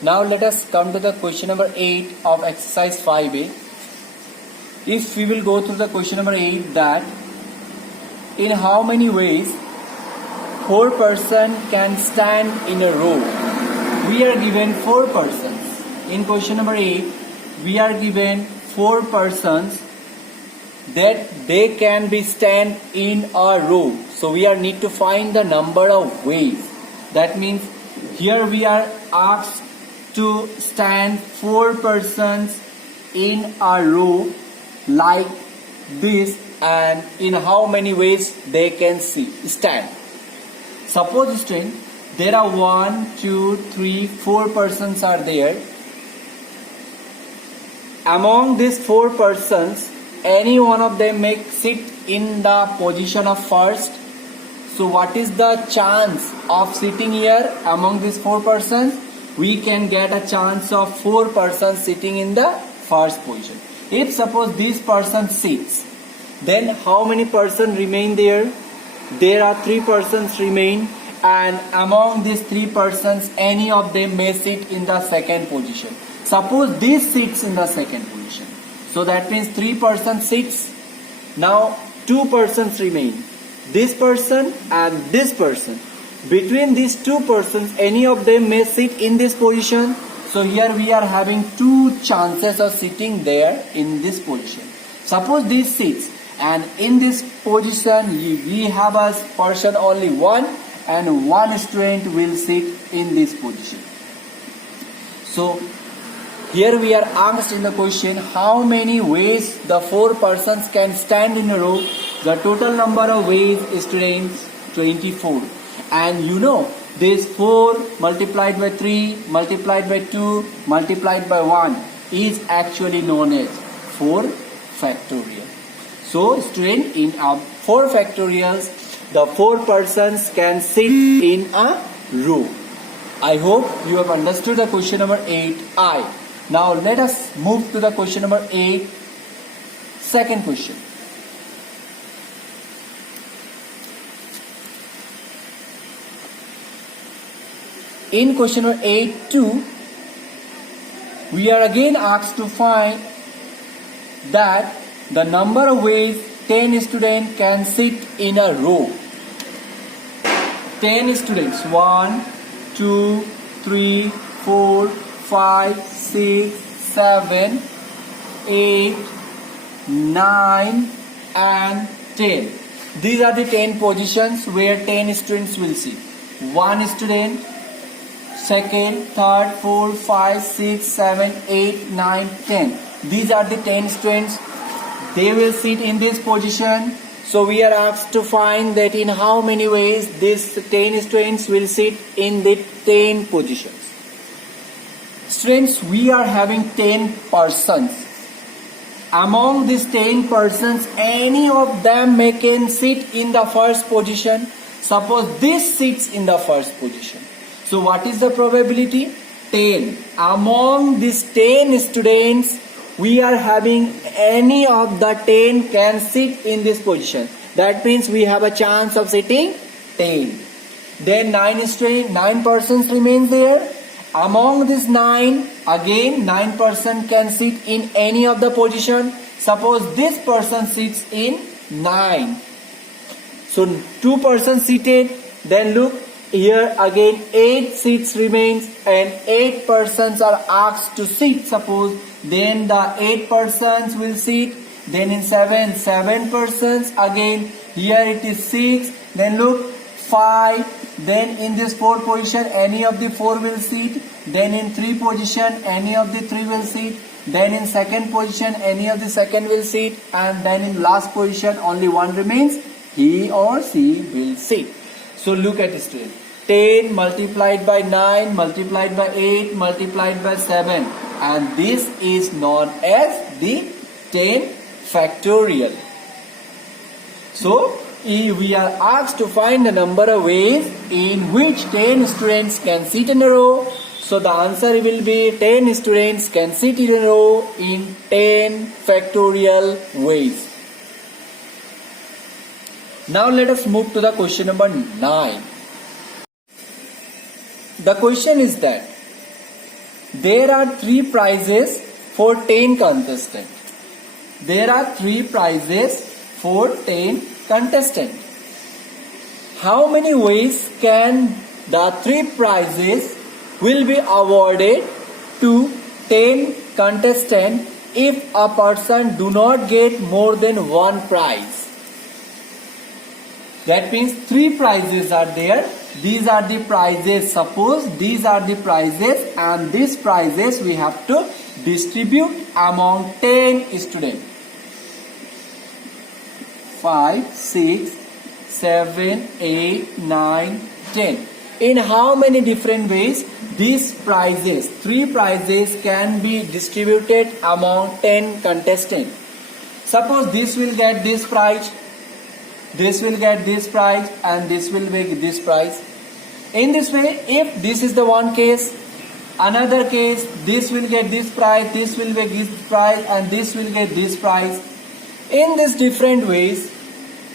Now let us come to the question number 8 of exercise 5a. If we will go through the question number 8, that in how many ways 4 persons can stand in a row? We are given 4 persons. In question number 8, we are given 4 persons that they can be stand in a row. So we are need to find the number of ways. That means here we are asked to stand 4 persons in a row like this, and in how many ways they can stand. Suppose student, there are 1, 2, 3, 4 persons are there. Among these 4 persons, any one of them may sit in the position of first. So what is the chance of sitting here among these 4 persons? We can get a chance of 4 persons sitting in the first position. If suppose this person sits, then how many persons remain there? There are 3 persons remain, and among these 3 persons, any of them may sit in the second position. Suppose this sits in the second position. So that means 3 persons sits. Now 2 persons remain. This person and this person. Between these 2 persons, any of them may sit in this position. So here we are having 2 chances of sitting there in this position. Suppose this sits, and in this position we have a person only 1, and 1 student will sit in this position. So here we are asked in the question how many ways the 4 persons can stand in a row. The total number of ways is 24. And you know this 4 multiplied by 3 multiplied by 2 multiplied by 1 is actually known as 4 factorial. So student, in 4 factorials, the 4 persons can sit in a row. I hope you have understood the question number 8I. Now let us move to the question number 8, second question. In question number 8.2, we are again asked to find that the number of ways 10 students can sit in a row. 10 students, 1, 2, 3, 4, 5, 6, 7, 8, 9 and 10. These are the 10 positions where 10 students will sit. 1 student, second, third, 4, 5, 6, 7, 8, 9, 10. These are the 10 students. They will sit in this position. So we are asked to find that in how many ways these 10 students will sit in the 10 positions. Students, we are having 10 persons. Among these 10 persons, any of them can sit in the first position. Suppose this sits in the first position. So what is the probability? 10. Among these 10 students, we are having any of the 10 can sit in this position. That means we have a chance of sitting 10. Then 9 persons remain there. Among these 9, again 9 person can sit in any of the position. Suppose this person sits in 9. So 2 persons seated. Then look here again 8 seats remains, and 8 persons are asked to sit. Suppose then the 8 persons will sit. Then in 7 persons, again here it is 6. Then look 5. Then in this 4 position, any of the 4 will sit. Then in 3 position, any of the 3 will sit. Then in second position, any of the second will sit. And then in last position, only 1 remains. He or she will sit. So look at this. 10 multiplied by 9 multiplied by 8 multiplied by 7. And this is known as the 10 factorial. So we are asked to find the number of ways in which 10 students can sit in a row. So the answer will be 10 students can sit in a row in 10 factorial ways. Now let us move to the question number 9. The question is that there are 3 prizes for 10 contestants. There are 3 prizes for 10 contestants. How many ways can the 3 prizes will be awarded to 10 contestants if a person do not get more than 1 prize? That means 3 prizes are there. These are the prizes. Suppose these are the prizes, and these prizes we have to distribute among 10 students. 5, 6, 7, 8, 9, 10. In how many different ways these prizes, 3 prizes, can be distributed among 10 contestants? Suppose this will get this prize, this will get this prize, and this will get this prize. In this way, if this is the one case, another case, this will get this prize, this will get this prize, and this will get this prize. In these different ways,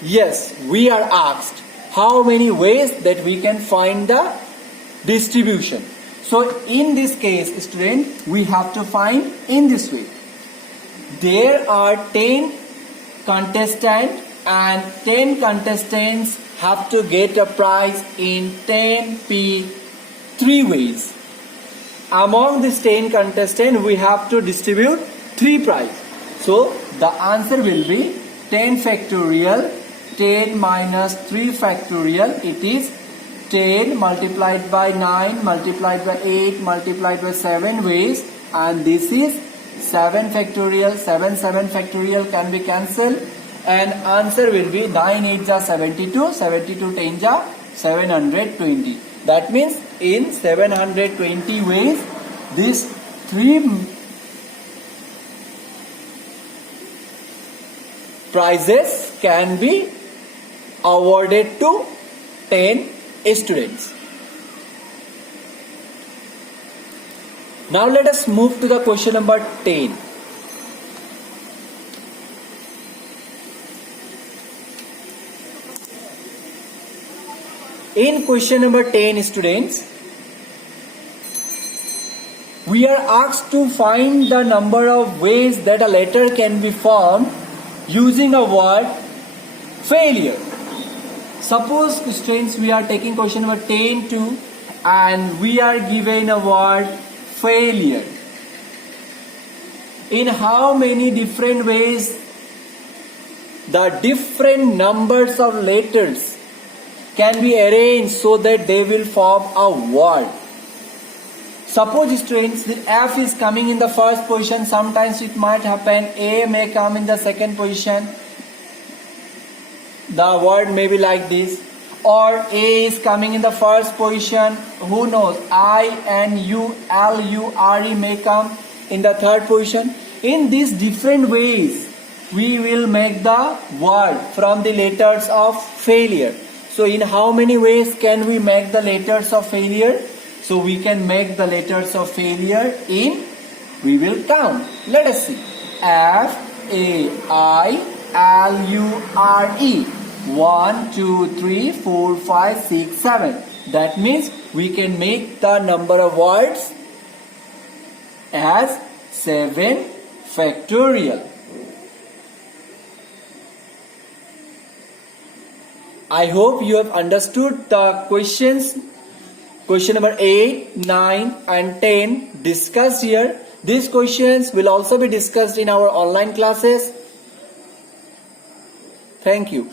yes, we are asked how many ways that we can find the distribution. So in this case, student, we have to find in this way. There are 10 contestants, and 10 contestants have to get a prize in 10p 3 ways. Among these 10 contestants, we have to distribute 3 prizes. So the answer will be 10 factorial, 10 minus 3 factorial. It is 10 multiplied by 9 multiplied by 8 multiplied by 7 ways, and this is 7 factorial. 7 factorial can be cancelled, and answer will be 9 8 ja 72, 72 10 ja 720. That means in 720 ways, these 3 prizes can be awarded to 10 students. Now let us move to the question number 10. In question number 10, students, we are asked to find the number of ways that a letter can be formed using a word failure. Suppose, students, we are taking question number 10 too, and we are given a word failure. In how many different ways the different numbers of letters can be arranged so that they will form a word? Suppose, students, the F is coming in the first position. Sometimes it might happen A may come in the second position. The word may be like this. Or A is coming in the first position. Who knows? I and U, L, U, R, E may come in the third position. In these different ways, we will make the word from the letters of failure. So in how many ways can we make the letters of failure? So we can make the letters of failure in, we will count. Let us see. F, A, I, L, U, R, E. 1, 2, 3, 4, 5, 6, 7. That means we can make the number of words as 7 factorial. I hope you have understood the questions. Question number 8, 9 and 10 discussed here. These questions will also be discussed in our online classes. Thank you.